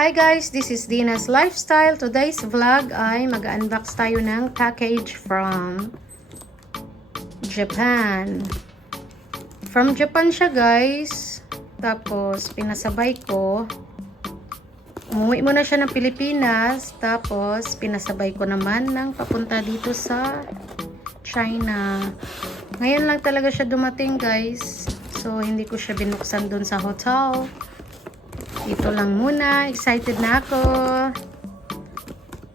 Hi guys, this is Dina's Lifestyle. Today's vlog ay mag-unbox tayo ng package from Japan. From Japan siya guys. Tapos pinasabay ko. Umuwi muna siya ng Pilipinas. Tapos pinasabay ko naman ng papunta dito sa China. Ngayon lang talaga siya dumating guys. So hindi ko siya binuksan dun sa hotel. Ito lang muna. Excited na ako.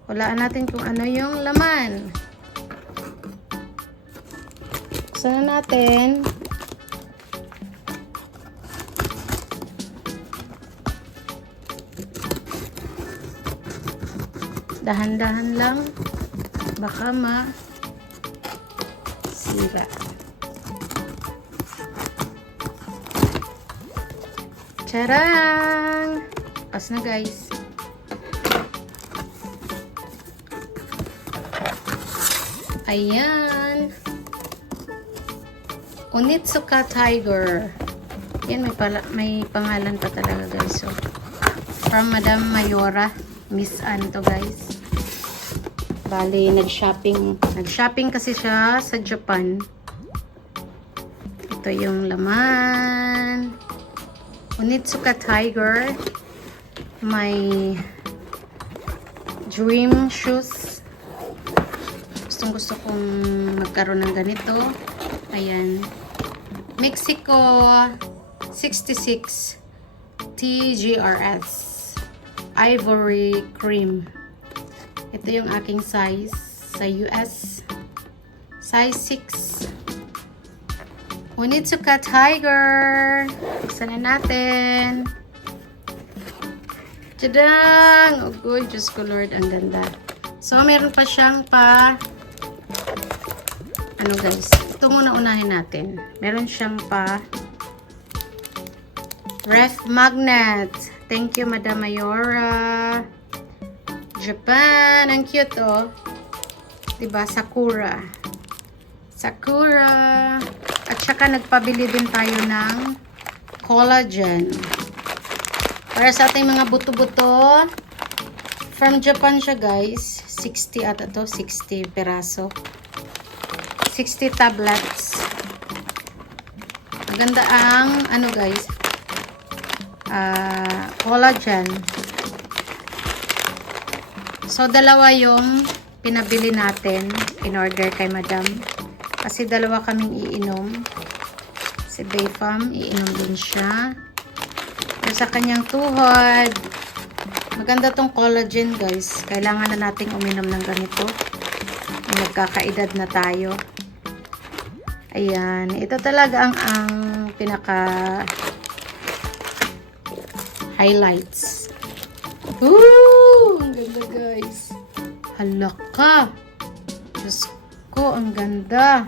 Walaan natin kung ano yung laman. Buksan na natin. Dahan-dahan lang. Baka sira. Charang! Pas na guys. Ayan. Onitsuka Tiger. Yan, may pangalan pa talaga guys. So, from Madam Mayora. Miss Ann to guys. Bali, nag-shopping kasi siya sa Japan. Ito yung laman. Onitsuka Tiger. May dream shoes. Gusto kong magkaroon ng ganito. Ayan. Mexico 66 TGRS Ivory Cream. Ito yung aking size sa US. Size 6. Onitsuka Tiger. Buksan na natin. Tadang! Oh good, Diyos ko Lord, ang ganda. So, meron pa siyang ano guys, ito muna unahin natin. Meron siyang ref magnet. Thank you, Madam Mayora. Japan. Ang cute, oh. Diba? Sakura. At saka nagpabili din tayo ng collagen. Para sa ating mga buto-buto. From Japan siya guys. 60 ata to. 60 peraso. 60 tablets. Maganda ang ano guys. Collagen. So, dalawa yung pinabili natin. In order kay Madam. Kasi dalawa kaming iinom. Si Bayfam, iinom din siya. Pero sa kanyang tuhod, maganda tong collagen guys. Kailangan na nating uminom ng ganito. Nagkakaedad na tayo. Ayan. Ito talaga ang pinaka highlights. Woo! Ang ganda guys. Halaka. Diyos ko, ang ganda.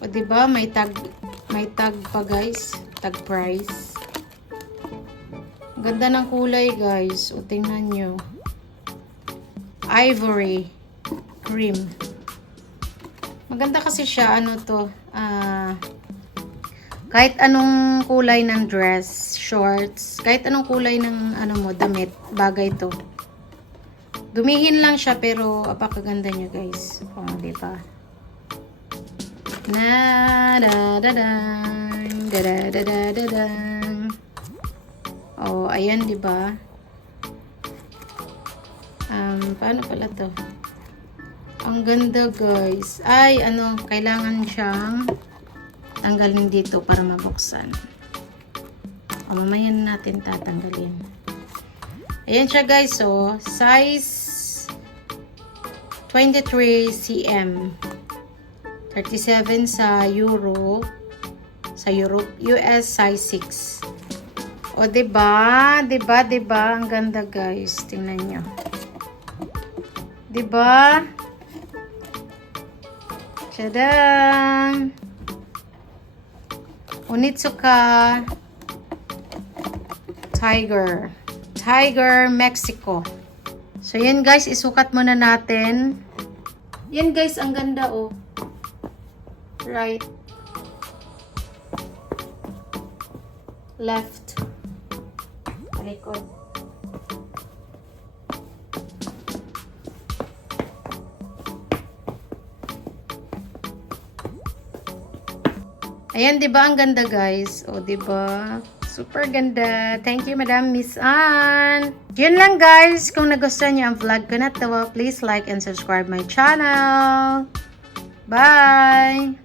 O diba, may tag pa guys. Tag price. Ang ganda ng kulay guys. O tingnan nyo. Ivory cream. Maganda kasi siya. Ano to? Kahit anong kulay ng dress, shorts, kahit anong kulay ng ano mo, damit, bagay to. Dumihin lang siya pero apakaganda niya guys. O, diba? Oh, ayan, diba? Paano pala to? Ang ganda, guys. Ay, ano, kailangan siyang tanggalin dito para mabuksan. O, mamaya natin tatanggalin. Ayan siya, guys. So, size 23 cm. 37 sa Euro. Sa Europe. US size 6. O, diba? Diba? Ang ganda, guys. Tingnan nyo. Diba? Tadang! Onitsuka Tiger Mexico. So, yan guys. Isukat muna natin. Yan guys. Ang ganda, oh. Right. Left. Likod. Ayan, di ba? Ang ganda, guys. O, di ba? Super ganda. Thank you, Madam Miss Ann. Yun lang, guys. Kung nagustuhan niyo ang vlog ko na to, please like and subscribe my channel. Bye!